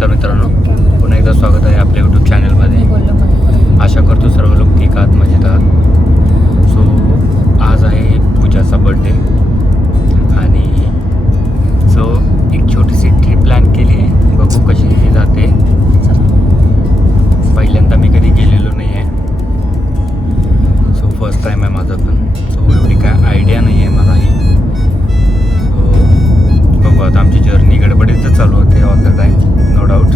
नमस्कार मित्रांनो, पुन्हा एकदा स्वागत आहे आपल्या यूट्यूब चॅनलमध्ये. आशा करतो सर्व लोक ठीक आहात, मजेत आहात. सो आज आहे पूजाचा बर्थडे आणि सो एक छोटीशी ट्रिप प्लॅन केली आहे. बघू कशी जाते. पहिल्यांदा मी कधी गेलेलो नाही आहे, सो फर्स्ट टाईम आहे माझं पण. सो एवढी काय आयडिया नाही आहे मलाही. बघू आता, आमची जर्नी गडबडीतच चालू होते all the time, no doubt.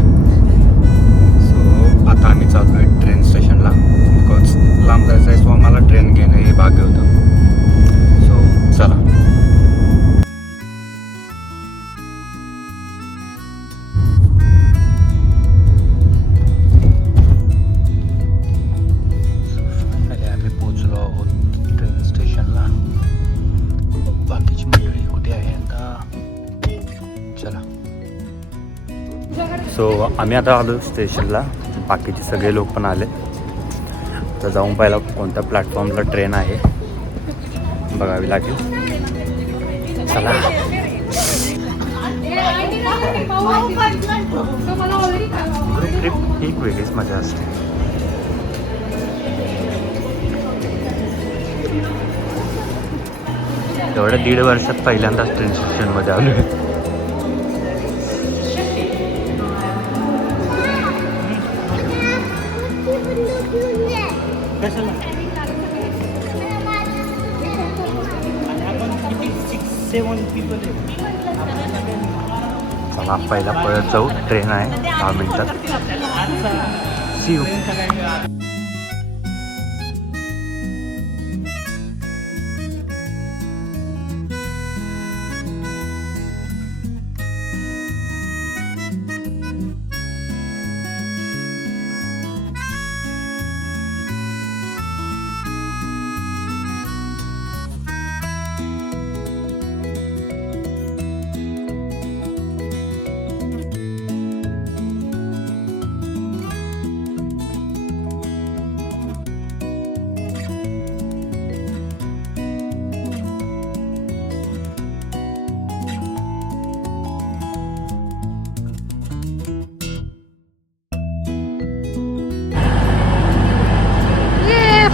So आता आम्ही चाललो आहे ट्रेन स्टेशनला, बिकॉज लांब जायचं आहे. सो आम्हाला ट्रेन घेणं हे भाग्य होतं. सो चला. फायनली आम्ही पोचलो आहोत ट्रेन स्टेशनला. बाकीची मंडळी कुठे आहे आता? चला. सो आम्ही आता आलो स्टेशनला, बाकीचे सगळे लोक पण आले. तर जाऊन पाहिला कोणत्या प्लॅटफॉर्मला ट्रेन आहे बघावी लागेल. चला. ट्रिप एक वेगळीच मजा असते. एवढ्या 1.5 वर्षात पहिल्यांदाच ट्रेन स्टेशनमध्ये आलो आहे. चला पहिला पळत जाऊ. ट्रेन आहे 10 मिनिटात. See you.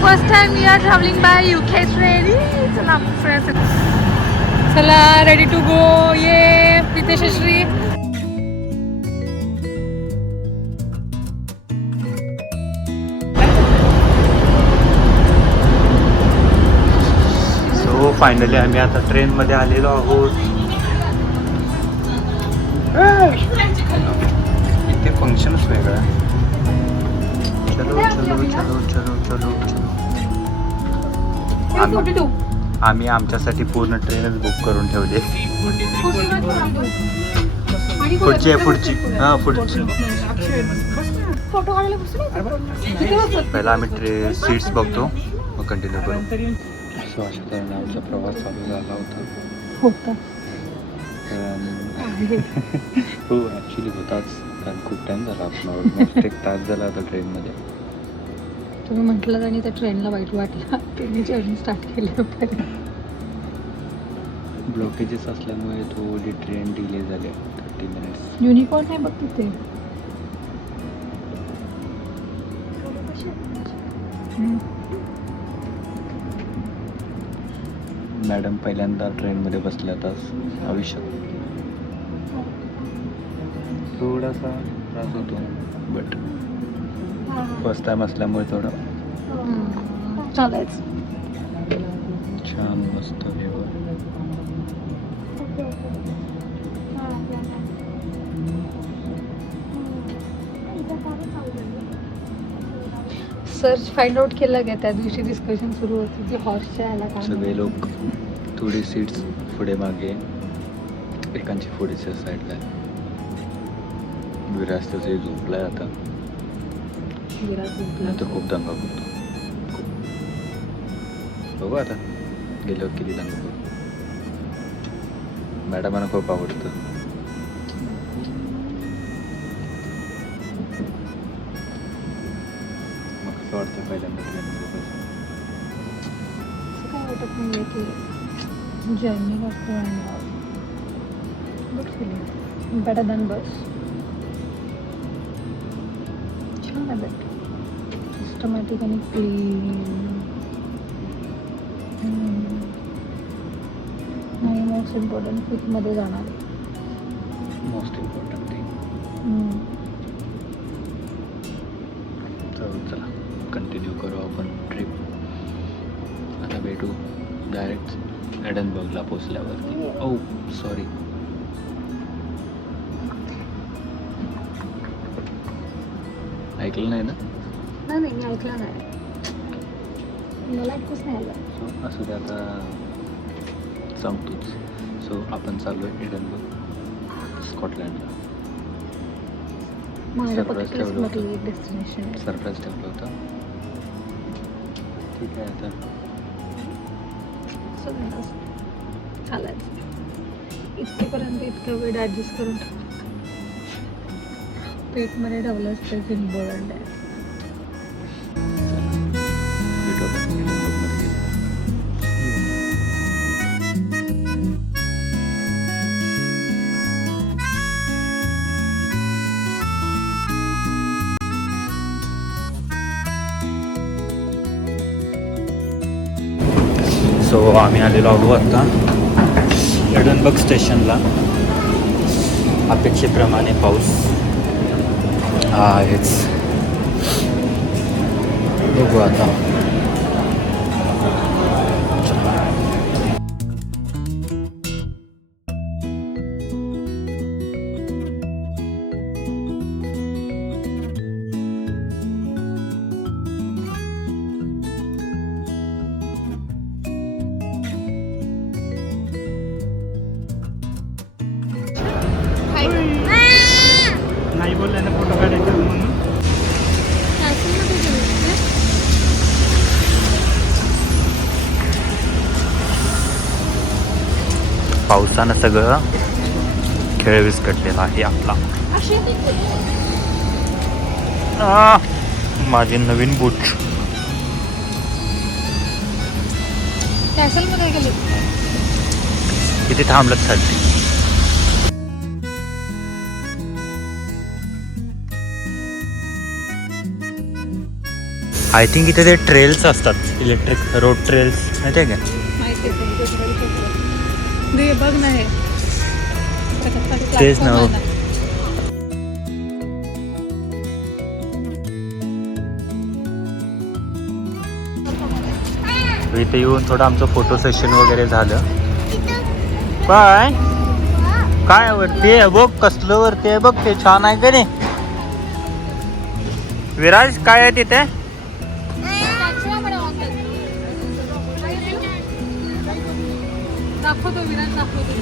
First time we are traveling by UK train. चला friends. चला ready to go. ये प्रीतेशश्री. सो फायनली आम्ही आता ट्रेनमध्ये आलेलो आहोत. इथे फंक्शनच वेगळं आहे. चलो चलो चलो चलो चलो चलो. आम्ही आमच्यासाठी पूर्ण ट्रेनच बुक करून ठेवली. पुढची आहे, पुढची. हां पुढची. पहिला आम्ही सीट्स बघतो, मग कंटिन्यू करू. सो अशा तऱ्हेने आमचा प्रवास चालू झाला होता. हो ॲक्च्युली होताच, कारण खूप टाईम झाला. आपण ऑलमोस्ट 1 तास झाला आता ट्रेनमध्ये. तुम्ही म्हटलं आणि त्या ट्रेनला वाईट वाटलं, ट्रेनची जर्नी स्टार्ट केली होते. ब्लॉकेजेस असल्यामुळे थोडी ट्रेन डिले झाली 30 मिनिट्स. युनिकॉर्न आहे बघ तिथे. मॅडम पहिल्यांदा ट्रेनमध्ये बसल्या तास आयुष्यात. थोडासा त्रास होतो, बट फर्स्ट टाइम असल्यामुळे थोडं चालायचं. छान मस्त व्ह्यू. सर्च फाइंड आउट केलं का? त्या दिवशी डिस्कशन सुरू होती की हॉर्सच्या याला काय. सगळे लोक थोडी सीट्स पुढे मागे, एकांची पुढेच्या साईडला आहे. विराज तसे झोपलाय आता. तर खूप दंगा करतो. बघू आता गेल्यावर किती दंगा करतो. मॅडमांना खूप आवडतं. मग कसं वाटतं पहिल्यांदा ट्रेनमध्ये बसून? काय वाटत नाही आहे की जर्नी करतो आणि गुड फीलिंग, बेटर दॅन बस. सिस्टमॅटिक आणि क्लीन. नाही मोस्ट इम्पॉर्टंट क्विकमध्ये जाणार. Most important thing. तर चला कंटिन्यू करू आपण ट्रिप. आता भेटू डायरेक्ट एडनबर्गला पोचल्यावरती. ओ सॉरी. ऐकलं नाही ना? नाही मी ऐकलं नाही. मला ऐकूच नाही आलं. सो असू दे आता सांगतोच. सो आपण चाललो आहे एडनबर्ग स्कॉटलँडला. माझ्या Surprise पक्की ठेवलं होतं. एक डेस्टिनेशन आहे. सरप्राईज ठेवलं होतं. ठीक आहे आता चालायचं. इतकेपर्यंत इतकं वेळ ॲडजस्ट करून पेटमध्ये ठेवलं असतं की बोलणं आहे. भेटू आपण एडनबर्गमध्ये. सो आम्ही आलेलो आहोत आता एडनबर्ग स्टेशनला. अपेक्षेप्रमाणे पाऊस आहेच. बघू आता. नाही बोलले ना फोटो काढायचे म्हणून. पावसानं सगळं खेळ विस्कटलेला आहे आपला. माझे नवीन बूट. कॅसलमध्ये गेले. किती थांबलत खाली. आय थिंक इथे ते ट्रेल्स असतात. इलेक्ट्रिक रोड ट्रेल्स माहिती आहे का? माहिती आहे बघ नाही तेच ना. इथे येऊन थोडं आमचं फोटो सेशन वगैरे झालं. काय काय वरती आहे बघ. कसलं वरती आहे बघ. ते छान आहे का नाही विराज? काय आहे तिथे? दाखवतो विराज दाखवतो.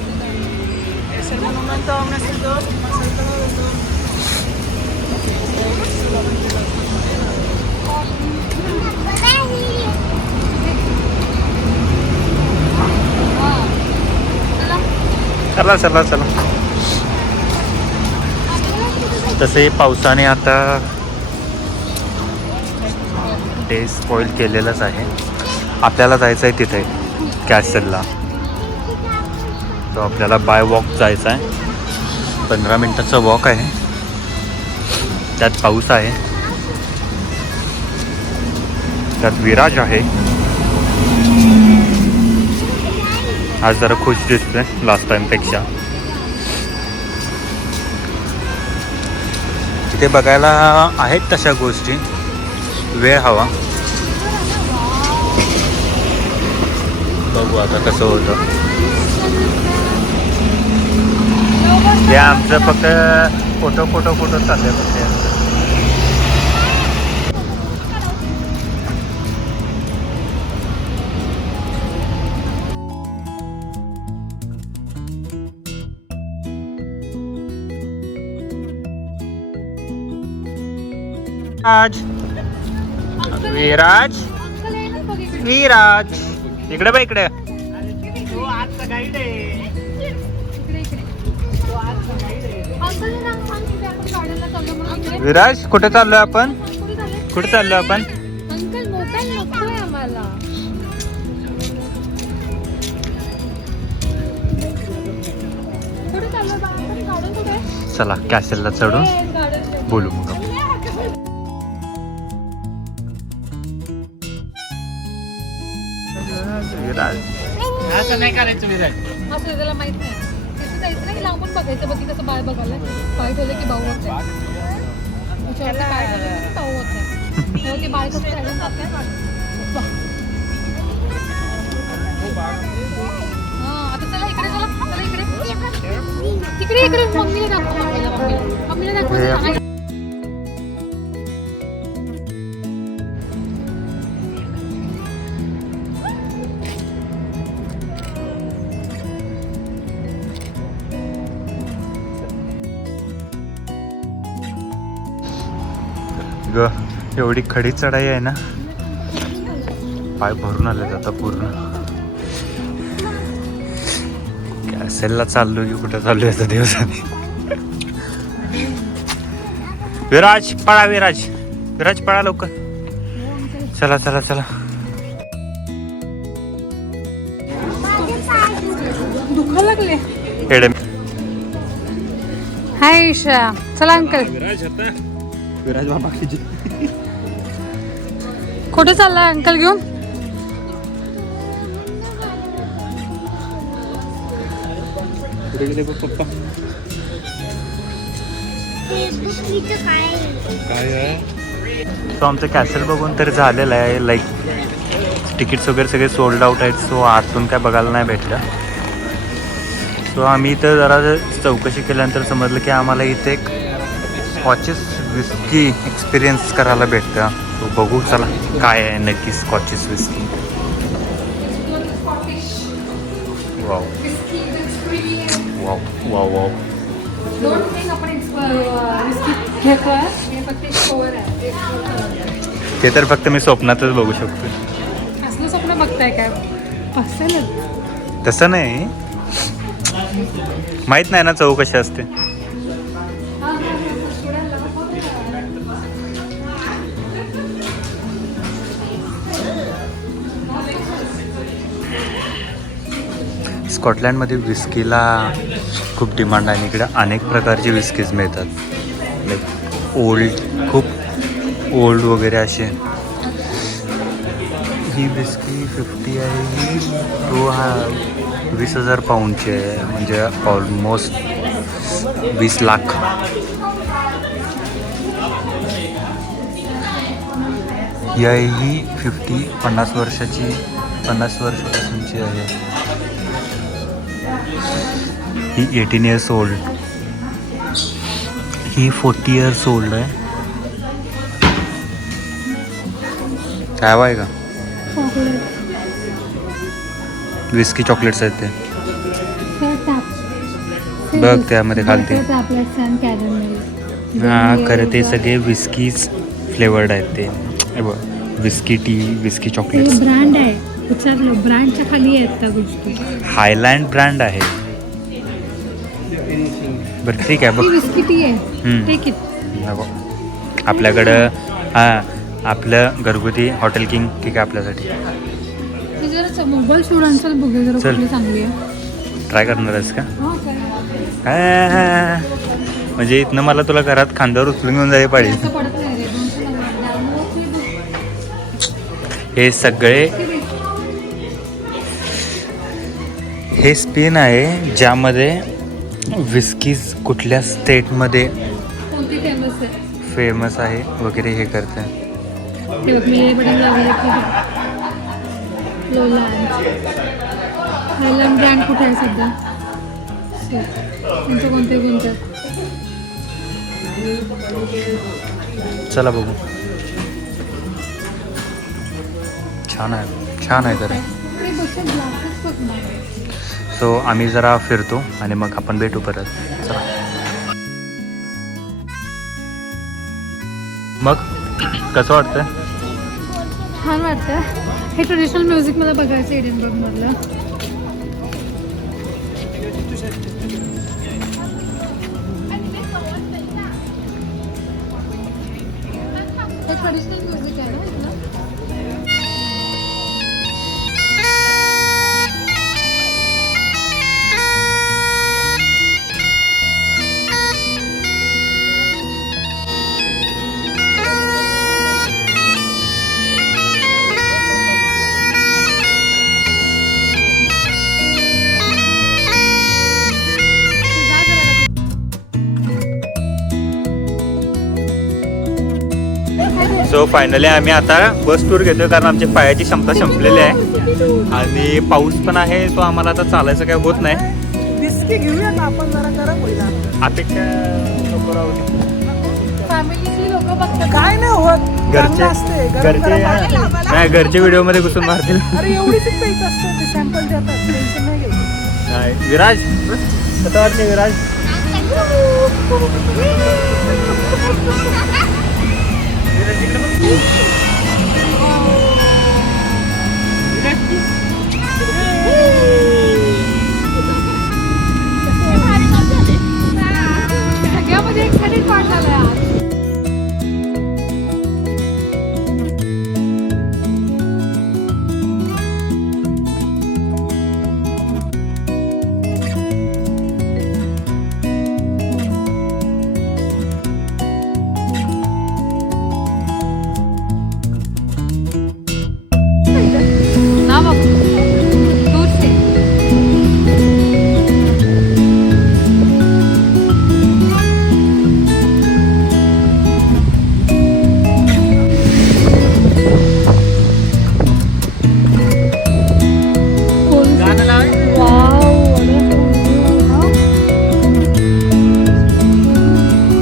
चला चला चला. तसे पावसाने आता डे स्पॉइल केलेलंच आहे. आपल्याला जायचं आहे तिथे कॅसलला. तो आपल्याला बाय वॉक जायचं आहे. 15 मिनिटाचा वॉक आहे. त्यात पाऊस आहे. त्यात विराज आहे. आज जरा खुश दिसतोय लास्ट टाइमपेक्षा. तिथे बघायला आहेत तशा गोष्टी. वेळ हवा. बघू आता कसं होतं. हे आमचं फक्त फोटो फोटो फोटो चालले फक्त. आज विराज विराज इकडे बघ इकडे. विराज कुठे चाललोय आपण? कुठे चाललोय आपण? अंकल मोबाईल नकोय आम्हाला. कुठे चाललो गार्डन कुठे? चला कॅसलला चढून बोलू मग. असं नाही करायचं विराज. असं त्याला माहित नाही. तिथे जायचं नाही, लांबून बघायचं. बघ कसं बाय बघायला पाय ठेवलं की भाऊ होत आहे. पाय ठेवलं की भाऊ होत आहे. तेव्हा ते बाय कसं जायला जात नाही. आता चला इकडे, चला इकडे. इकडे मम्मीला दाखव. मम्मीला दाखव. ग एवढी खडी चढाई आहे ना, पाय भरून आले आता पूर्ण. कॅसेलला चाललो की कुठं चाललो आता दिवसाने. विराज पळा, विराज पळा लवकर. चला चला चला. दुखा लागले. एडे हाय ईशा. चला अंकल. विराज बाबा कुठे चाललाय अंकल घेऊन? पप्पा काय आहे? सो आमचं कॅसेल बघून तरी झालेलं आहे. लाईक तिकीट्स वगैरे सगळे सोल्ड आउट आहेत. सो आतून काय बघायला नाही भेटलं. सो आम्ही इथं जरा चौकशी केल्यानंतर समजलं की आम्हाला इथे एक स्कॉचेस विस्की एक्सपिरियन्स करायला भेटतं. सो बघू चला काय आहे नक्की Scotches whisky. Wow wow wow wow. ते तर फक्त मी स्वप्नातच बघू शकतो. असलं स्वप्न बघताय काय? असेलच. तसं नाही, माहित नाही ना चव कशी असते. स्कॉटलँडमध्ये विस्कीला खूप डिमांड आहे. इकडे अनेक प्रकारचे विस्कीज मिळतात. लाईक खूप ओल्ड वगैरे असे. ही विस्की 50 आहे. तो हा 20,000 पाऊंडची आहे, म्हणजे ऑलमोस्ट 20 लाख. ही आहे ही 50 वर्षाची, 50 वर्षापासूनची आहे. ही 18 इयर्स ओल्ड. ही 40 इयर्स ओल्ड आहे. काय आहे का विस्की चॉकलेट्स आहेत ते. बघ त्यामध्ये खालते. हां खरं ते सगळे विस्कीज फ्लेवर्ड आहेत ते. बघ whisky T, whisky chocolates. Brand आहे. विचारलं ब्रँडच्या खाली आहेत त्या गोष्टी. हायलँड ब्रँड आहे. बरं ठीक आहे बघ. विस्की टी आहे. Take it. आपल्याकडं हां आपलं घरगुती हॉटेल किंग ठीक आहे आपल्यासाठी. जरा मोबाईल स्टुडंट्सला बघू जरा कुठली चांगली आहे. ट्राय करणार आहेस का? काय म्हणजे इथनं मला तुला घरात खांद्यावर उचलून घेऊन जायला पाहिजे. पडत नाही रे. 200 हे सगळे हे स्पेन आहे ज्यामध्ये विस्कीज कुठल्या स्टेटमध्ये कोणती फेमस आहे? फेमस आहे वगैरे हे करते. ते बघ मी बटन लावले की लोला हायलँड ब्रँड कुठे आहे सध्या? त्यांचं कोणते चला बघू. छान आहे जरा. सो आम्ही जरा फिरतो आणि मग आपण भेटू परत. चला मग कसं वाटतं? छान वाटतं. हे ट्रेडिशनल म्युझिकमध्ये बघायचं एडिनबर्गमधलं. हे ट्रेडिशनल म्युझिक आहे ना इथलं. सो फायनली आम्ही आता बस टूर घेतोय कारण आमची पायाची क्षमता संपलेली आहे आणि पाऊस पण आहे. सो आम्हाला आता चालायचं काय होत नाही. बिस्की घेऊया ना आपण, जरा गरम होईल आपलं. अपेक्षा नको राहू दे. फॅमिलीची लोक बघतात. काय नाही होत, घरचे चांगलं असते. गरम गरम पाणी लावायला. नाही घरचे व्हिडिओ मध्ये घुसून मारतील. अरे एवढीच प्यायचं असतं, ते सॅम्पल देतात, टेन्शन नाही घ्यायचं. नाही विराज कसं वाटते विराज? सगळ्यामध्ये एक्साइटेड पार्ट झालाय आज. ना बाबू दूर से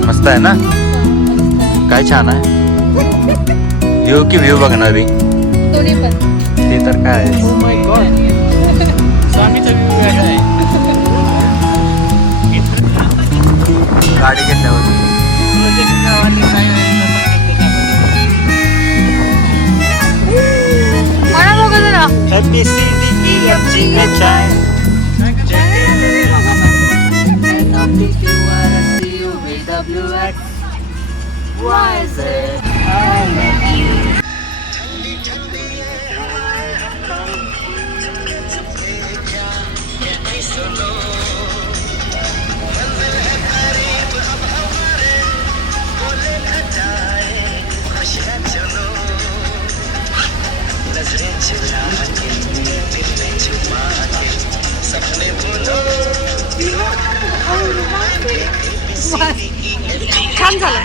मस्त आहे ना? काय छान आहे. व्ह्यू की व्ह्यू बघणारी दोन्ही पण. ते तर काय आहे. गाडी घेतल्यावर मला बघा जरा. छान झालं.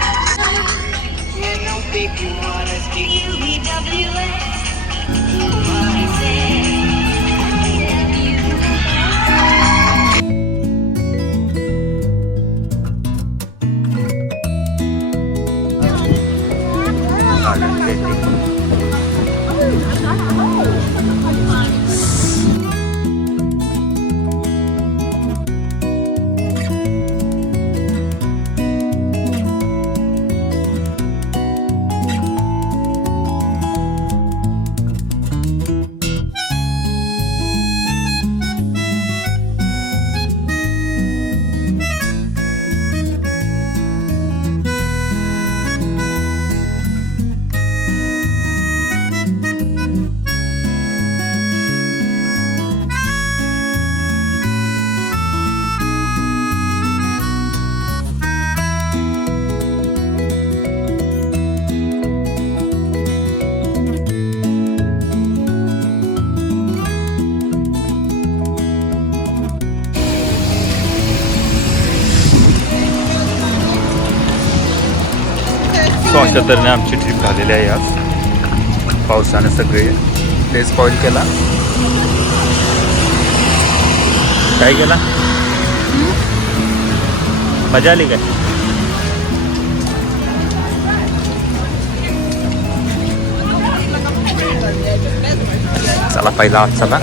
सो अशा तऱ्हेने आमची ट्रिप झालेली आहे आज. पावसाने सगळे प्लेस स्पॉइल केला. काय केला? मजा आली काय? चला पहिला आज चला